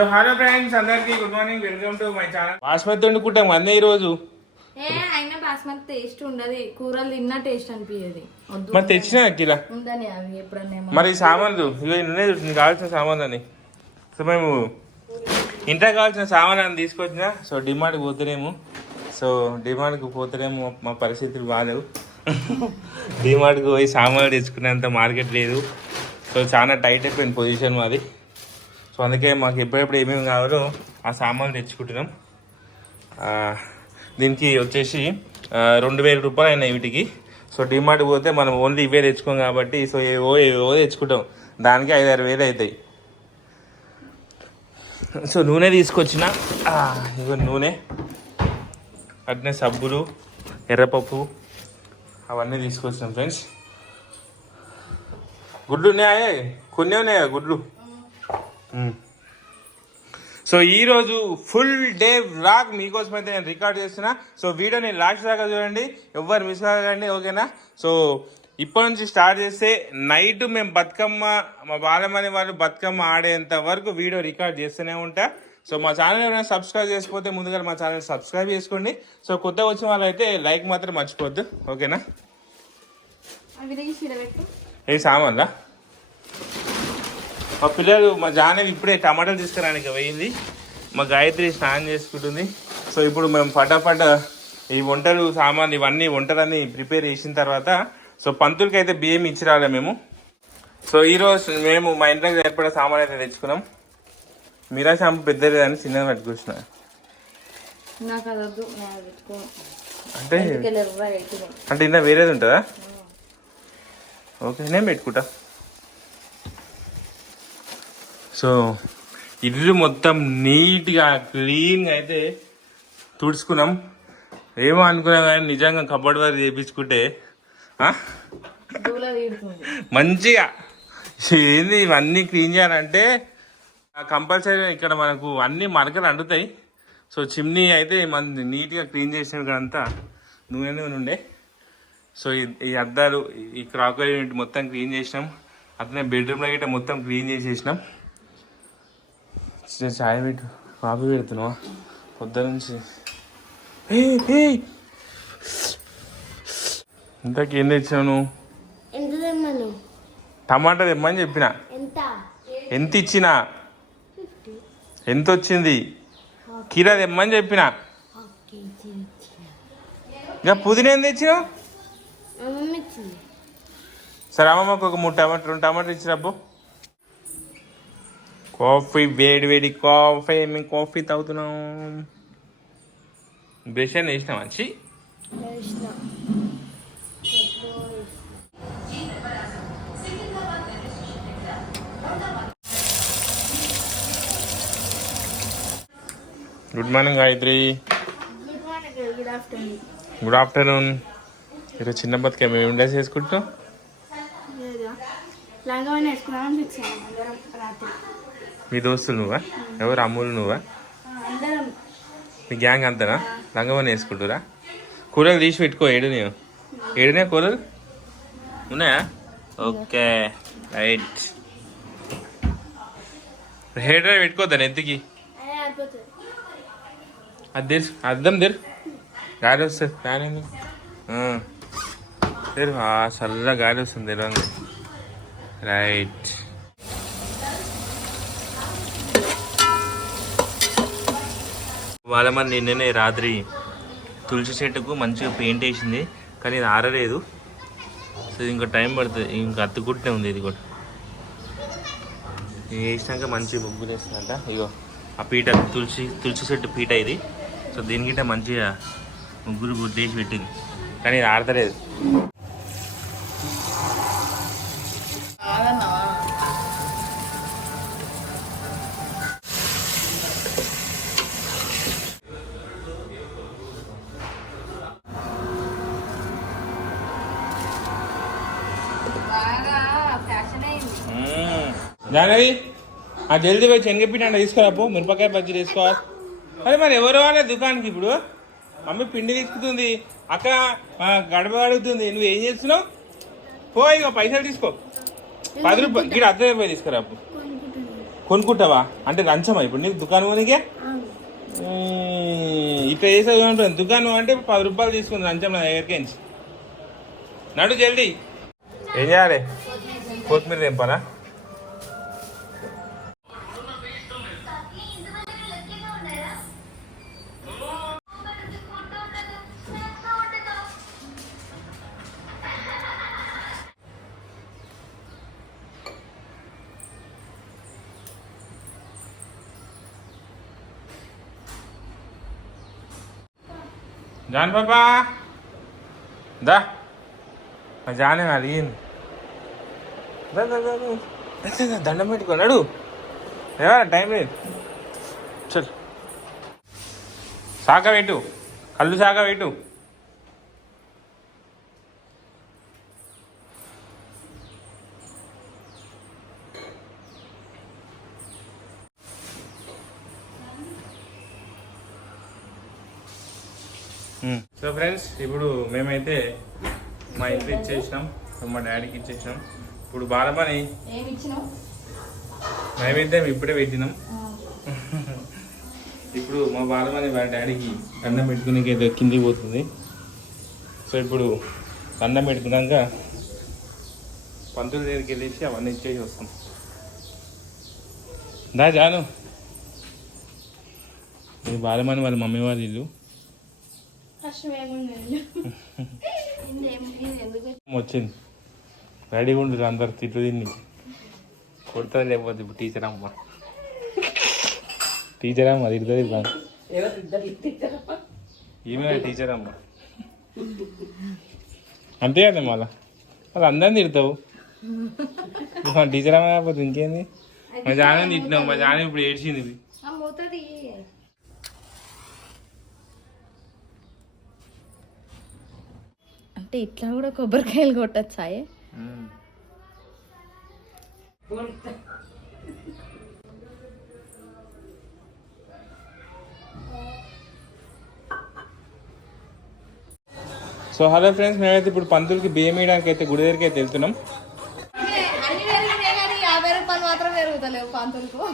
So hello friends అందరికి good morning welcome to my channel basmati వండుకుంటాం అన్నీ ఈ రోజు ఏ అయినా బాస్మతి టేస్ట్ ఉండదు కూరలు తిన్నా టేస్ట్ అనిపించదు మరి తెచ్చినా కిలా ఉండని అవి ఎప్పుడన్నా. మరి సామాన్లు ఇవి ఉన్నాయి చూడు, నీకు కావాల్సిన సామాన్లు అని. సో మేము ఇంట్లో కావాల్సిన సామాన్ అని తీసుకొచ్చిన సో డిమాండ్కి పోతేనేమో సో డిమాండ్కి పోతేనేమో మా పరిస్థితులు బాగాలేవు డిమాండ్కి పోయి సామాన్లు తెచ్చుకునేంత మార్కెట్ లేదు. సో చాలా టైట్ అయిపోయింది పొజిషన్ మాది. సో అందుకే మాకు ఎప్పుడెప్పుడు ఏమేమి కావాలో ఆ సామాన్లు తెచ్చుకుంటున్నాం. దీనికి వచ్చేసి రెండు వేల రూపాయలు అయినాయి వీటికి. సో డిమార్ట్ పోతే మనం ఓన్లీ ఇవే తెచ్చుకోం కాబట్టి సో ఏవో ఏవో తెచ్చుకుంటాం. దానికి ఐదు ఆరు వేలు అవుతాయి. సో నూనె తీసుకొచ్చిన ఇగో నూనె అట్నే సబ్బులు ఎర్రపప్పు అవన్నీ తీసుకొచ్చినాం ఫ్రెండ్స్. గుడ్లు ఉన్నాయా? కొన్ని ఉన్నాయా గుడ్లు? సో ఈ రోజు ఫుల్ డే వ్లాగ్ మీకోసం అయితే నేను రికార్డ్ చేస్తున్నా. సో వీడియోని లాస్ట్ దాకా చూడండి. ఎవ్వరు మిస్ కాకండి ఓకేనా? సో ఇప్పటి నుంచి స్టార్ట్ చేస్తే నైట్ మేము బతుకమ్మ మా బాలమని వాళ్ళు బతుకమ్మ ఆడేంత వరకు వీడియో రికార్డ్ చేస్తూనే ఉంటా. సో మా ఛానల్ ఎవరైనా సబ్స్క్రైబ్ చేసుకోతే ముందుగా మా ఛానల్ సబ్స్క్రైబ్ చేసుకోండి. సో కొత్తగా వచ్చిన వాళ్ళైతే లైక్ మాత్రం మర్చిపోద్దు ఓకేనా? ఏ సామాన్లా? మా పిల్లలు మా జానవి ఇప్పుడే టమాటాలు తీసుకురానికి పోయింది. మా గాయత్రి స్నానం చేసుకుంటుంది. సో ఇప్పుడు మేము ఫటాఫట ఈ వంటలు సామాన్ ఇవన్నీ వంటలన్నీ ప్రిపేర్ చేసిన తర్వాత సో పంతులకి అయితే బియ్యం ఇచ్చి రాలే మేము. సో ఈరోజు మేము మా ఇంట్లోకి ఏర్పడే సామాన్ అయితే తెచ్చుకున్నాం. మీరా షాంపూ పెద్దది అని చిన్నగా పెట్టుకొచ్చిన. అంటే అంటే ఇంకా వేరేది ఉంటుందా? ఓకే నేను పెట్టుకుంటా. సో ఇల్లు మొత్తం నీట్గా క్లీన్గా అయితే తుడుచుకున్నాం. ఏమో అనుకున్నా కానీ నిజంగా కబడ్ వారు చేయించుకుంటే మంచిగా. ఏంది ఇవన్నీ క్లీన్ చేయాలంటే కంపల్సరీ ఇక్కడ మనకు అన్ని మరకలు అంటుతాయి. సో చిమ్నీ అయితే మన నీట్గా క్లీన్ చేసిన ఇక్కడ అంతా. నూనె నూనె ఉండే. సో ఈ- అద్దాలు ఈ క్రాకరీ మొత్తం క్లీన్ చేసినాం. అట్లనే బెడ్రూమ్లో గిట్ట మొత్తం క్లీన్ చేసేసినాం. చాయ్ పెట్టు. కాఫీ పెడుతున్నావా? పొద్దు నుంచి. ఏయ్, ఏయ్. ఇంతకీ నువ్వు? టమాటా తెమ్మని చెప్పిన? ఎంత? ఎంత ఇచ్చినా? ఎంత వచ్చింది? కీరా తెమ్మని చెప్పిన? ఇంకా పుదీనా ఏం తెచ్చినావు? సరే అమ్మమ్మకు ఒక మూడు టమాటా రెండు టమాటాలు ఇచ్చినప్పు కాఫీ వేడి వేడి కాఫీ మేము కాఫీ తాగుతున్నాం. బ్రష్ అని వేసినా మంచి? Good morning Gayatri. Good afternoon. ఈరోజు చిన్న బతుక మేము డ్రెస్ వేసుకుంటాం మీ దోస్తులు నువ్వా? ఎవరు? అమ్ములు నువ్వా? మీ గ్యాంగ్ అంతనా? లంగమని వేసుకుంటురా? కూరలు తీసి పెట్టుకో ఏడు నేను ఏడునే కూరలు? ఉన్నాయా? Okay right. హెయిర్ డ్రైవ్ పెట్టుకోద్దాను ఎంతకి అది తెరు అర్థం తెరు. గాలి వస్తుంది ఫ్యాన్ ఎందుకు తెరు చల్లగా గాలి వస్తుంది తెరవంగా. రైట్. వాళ్ళ మరి నిన్ననే రాత్రి తులసి చెట్టుకు మంచిగా పెయింట్ వేసింది కానీ ఇది ఆరలేదు. సో ఇది ఇంకా టైం పడుతుంది ఇంకా అత్తుకుంటూనే ఉంది ఇది కూడా. వేసినాక మంచి ముగ్గులు వేస్తుందంట ఇగో ఆ పీట తులసి తులసి చెట్టు పీట ఇది. సో దీనికంటే మంచిగా ముగ్గురు గుద్దేసి పెట్టింది. కానీ ఇది ఆడతలేదు జానవి ఆ జల్దీ పోయి శనగపిండి తీసుకురాపు మిరపకాయ బజ్జీ తీసుకోవాలి అరే మరి ఎవరు వాళ్ళే దుకాణానికి ఇప్పుడు? మమ్మీ పిండి తీసుకుతుంది అక్క గడప అడుగుతుంది నువ్వు ఏం చేస్తున్నావు? పో ఇక పైసలు తీసుకో. పది రూపాయలు ఇక్కడ అర్ధ రూపాయలు తీసుకురాపు కొనుక్కుంటావా? అంటే లంచమా ఇప్పుడు నీకు దుకాణం కొనికే? ఇట్లా చేసే ఉంటుంది దుకాణం అంటే పది రూపాయలు తీసుకుంది లంచం నా దగ్గరికి నడు జల్దీ. ఏం చేయాలి? కొత్తిమీర తెంపాలా? జాన్ పాపా దా జానే అడిగింది దండం పెట్టుకో ఏమన్నా టైం లేదు చల్ సాక పెట్టు కళ్ళు సాక పెట్టు సో ఫ్రెండ్స్ ఇప్పుడు మేమైతే మా ఇంట్లో ఇచ్చేసినాం సో మా డాడీకి ఇచ్చేసినాం. ఇప్పుడు బాలమని నైవేద్యం ఇప్పుడే పెట్టినాం. ఇప్పుడు మా బాలమని వాళ్ళ డాడీకి దండం పెట్టుకునే ఏదో కిందికి పోతుంది. సో ఇప్పుడు దండం పెట్టుకున్నాక పంతుల దగ్గరికి వెళ్ళేసి అవన్నీ ఇచ్చేసి వస్తాం. దా జాను. ఇది బాలమని వాళ్ళ మమ్మీ వాళ్ళ ఇల్లు. వచ్చింది. రెడీగా ఉండరు అందరు తిట్లు తిని. కొడుతుంది లేకపోతే ఇప్పుడు టీచర్ అమ్మ. టీచర్ అమ్మ తిడుతుంది బాగా ఈమె టీచర్ అమ్మ. అంతే కదా మళ్ళా. వాళ్ళు అందరిని తిడతావు. టీచర్ అమ్మ కాకపోతే ఇంకేంది? మా జాన తిట్టినావు మా జాన ఇప్పుడు ఏడ్చింది ఇది. పోతుంది అంటే ఇట్లా కూడా కొబ్బరికాయలు కొట్టచ్చాయే సో హలో ఫ్రెండ్స్ మేమైతే ఇప్పుడు పంతులకి బియ్యం వేయడానికి అయితే గుడి దగ్గరికి అయితే వెళ్తున్నాం.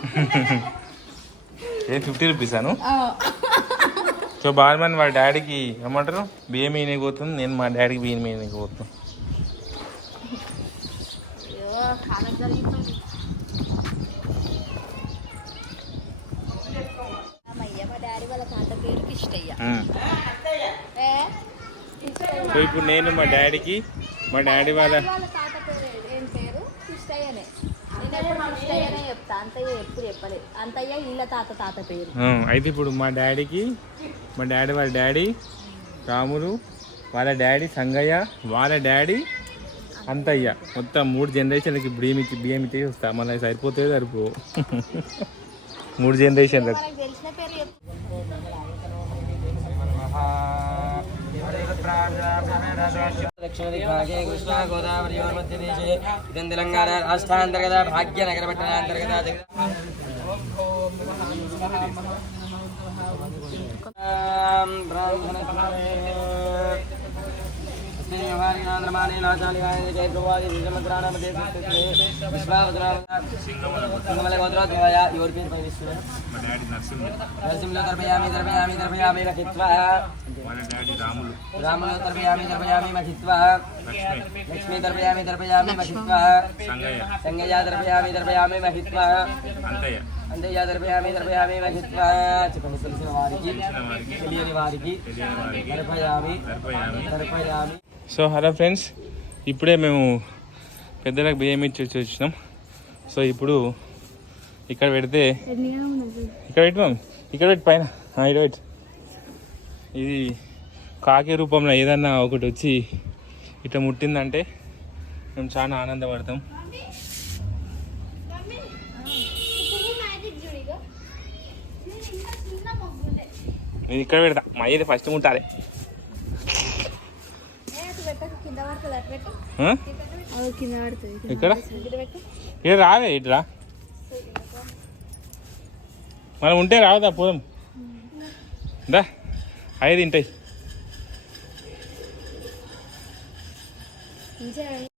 ఏ ఫిఫ్టీ రూపీస్ అను సో బాలమని వాళ్ళ డాడీకి ఏమంటారు? బియ్యం ఈయనకి పోతుంది నేను మా డాడీకి బియ్యం ఈయనకి పోతున్నాను? సో ఇప్పుడు నేను మా డాడీకి మా డాడీ వాళ్ళ వాళ్ళ తాత పేరు ఏం పేరు కిష్టయ్యనే నేను ఎప్పుడు కిష్టయ్యనే చెప్తా అంతయ్య ఎప్పుడు చెప్పలేదు అంతయ్య ఇళ్ళ తాత తాత పేరు. ఆ, అయితే ఇప్పుడు మా డాడీకి మా డాడీ వాళ్ళ డాడీ రాములు వాళ్ళ డాడీ సంగయ్య వాళ్ళ డాడీ అంతయ్య. మొత్తం మూడు జనరేషన్లకి బియ్యం ఇచ్చి బియ్యం ఇచ్చేసి వస్తా. మళ్ళీ సరిపోతే సరిపో. మూడు జనరేషన్లకు. మనకు తెలిసిన పేరు చెప్పు దక్షిణ దిగ్భాగే కృష్ణా గోదావరియోర్మధ్యదేశే ఇదం తెలంగాణ రాష్ట్రాంతర్గత భాగ్యనగర పట్టణాంతర్గత డాడీ నరసింహ నరసింహ దర్భయామి దర్భయామి దర్భయామి లఖిత్వా వాళ్ళ డాడీ రాములు రాములు దర్భయామి దర్భయామి మఖిత్వా లక్ష్మి లక్ష్మీ దర్భయామి దర్భయామి మహిత్వా సంగయ్య సంగయ్య దర్భయామి దర్భయామి మహిత్వా అంతయ్య అంతయ్య దర్భయామి దర్భయామి మహిత్వా చెప్పండి తెలిసిన వారికి తెలియని వారికి దర్భయామి దర్భయామి సో హలో ఫ్రెండ్స్ ఇప్పుడే మేము పెద్దలకు బియ్యం ఇచ్చి వచ్చినాం. సో ఇప్పుడు ఇక్కడ పెడితే ఇక్కడ పెట్టి మమ్మీ ఇక్కడ పెట్టి పైన. ఇక్కడ పెట్టి. ఇది కాకి రూపంలో ఏదన్నా ఒకటి వచ్చి ఇట్లా ముట్టిందంటే మేము చాలా ఆనందపడతాం. నేను ఇక్కడ పెడతా. మా ఇది ఫస్ట్ పడుతుంది ఇక్కడ? ఇక్కడ రావే ఇట్లా మనం ఉంటే రావదా పోదాం. దా అవి తింటాయి